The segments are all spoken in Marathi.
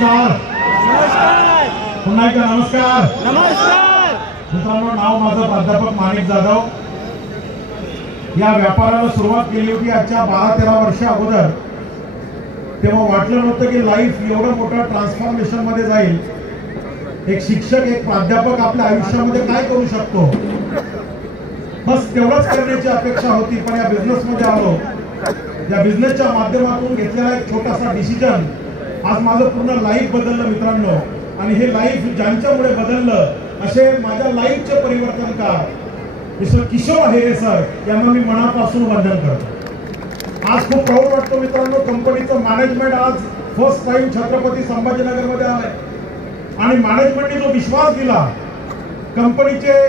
नमस्कार. पुन्हा एकदा नमस्कार. मित्रांनो, नाव माझं प्राध्यापक माणिक जाधव. या व्यापाराला सुरुवात केली होती आजच्या 12-13 वर्ष अगोदर. तेव्हा वाटलं नव्हतं की लाईफ एवढं मोठं ट्रान्सफॉर्मेशन मध्ये जाईल. एक शिक्षक, एक प्राध्यापक आपल्या आयुष्यामध्ये काय करू शकतो, बस तेवढंच करण्याची अपेक्षा होती. पण या बिझनेस मध्ये आलो. या बिझनेसच्या माध्यमातून घेतलेला एक छोटासा डिसिजन आज माझं पूर्ण लाईफ बदललं मित्रांनो. आणि हे लाईफ ज्यांच्यामुळे बदललं असे माझ्या लाईफचे परिवर्तनकार मिस्टर किशोर अहेरे सर यांना मी मनापासून वंदन करतो. आज खूप प्राऊड वाटतो मित्रांनो. कंपनीचं मॅनेजमेंट आज फर्स्ट टाइम छत्रपती संभाजीनगर मध्ये आलंय आणि मॅनेजमेंटने जो विश्वास दिला, कंपनीचे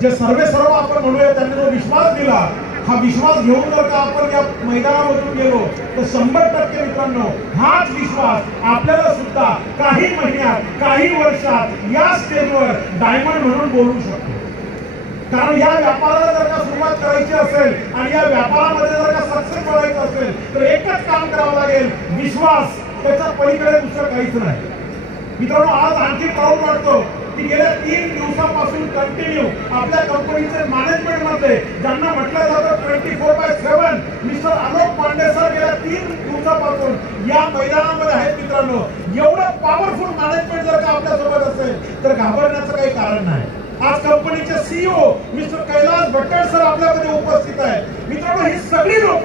जे सर्व आपण म्हणूया त्यांनी जो विश्वास दिला, हा विश्वास घेऊन जर का आपण या मैदानामधून गेलो तर 100% मित्रांनो हाच विश्वास आपल्याला सुद्धा काही महिन्यात, काही वर्षात या स्टेजवर डायमंड म्हणून बोलू शकतो. कारण या व्यापाराला जर का सुरुवात करायची असेल आणि या व्यापारामध्ये जर का सक्सेस करायचं असेल तर एकच काम करावं लागेल, विश्वास. त्याच्या पलीकडे दुसरं काहीच नाही. मित्रांनो, आज आणखी प्राऊड वाटतो की गेल्या 3 दिवसापासून कंटिन्यू आपल्या कंपनीचे मॅनेजमेंट मध्ये ज्यांना म्हटलं जातं 24/7 मिस्टर आलोक पांडे सर गेल्या 3 दिवसापासून या मैदानामध्ये आहेत. मित्रांनो, एवढं पॉवरफुल मॅनेजमेंट जर का आपल्या सोबत असेल तर घाबरण्याचं काही कारण नाही. आज कंपनीचे CEO mister Kailas Bhattar sir आपल्यामध्ये उपस्थित आहेत. मित्रांनो, ही सगळी लोक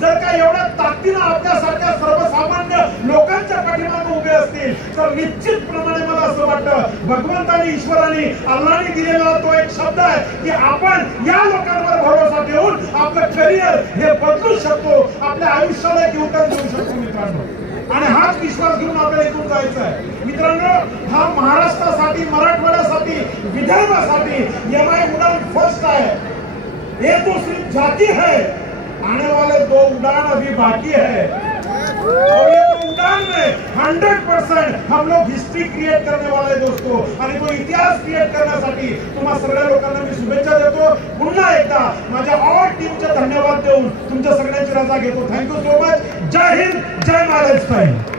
जर का एवढ्या ताकदीनं आपल्यासारख्या सर्वसामान्य लोकांच्या पाठीमागे उभे असतील तर निश्चितप्रमाणे मला असं वाटतं भगवंतानी, ईश्वराने, अल्लाहने दिलेला तो एक शब्द आहे की आपण या लोकांवर भरोसा ठेवून आपलं करिअर हे बदलू शकतो, आपल्या आयुष्याला एक युटर्न देऊ शकतो मित्रांनो. आणि हाच विश्वास घेऊन आपल्याला इथून जायचं आहे. मित्रांनो, हा महाराष्ट्रासाठी, मराठवाड्यासाठी, विदर्भासाठी एमआय उडान फर्स्ट है. ये तो सिर्फ झांकी है, आने वाले 2 उड़ान अभी बाकी है. और ये तो उड़ान में 100% हम लोग हिस्ट्री क्रिएट करने वाले दोस्तों. आणि तो इतिहास क्रिएट करण्यासाठी तुम्हा सगळ्या लोकांना मी शुभेच्छा देतो. पुन्हा एकदा माझ्या ऑल टीमचे धन्यवाद देऊन तुमच्या सगळ्यांची रजा घेतो. Thank you so much. जय हिंद, जय महाराष्ट्र.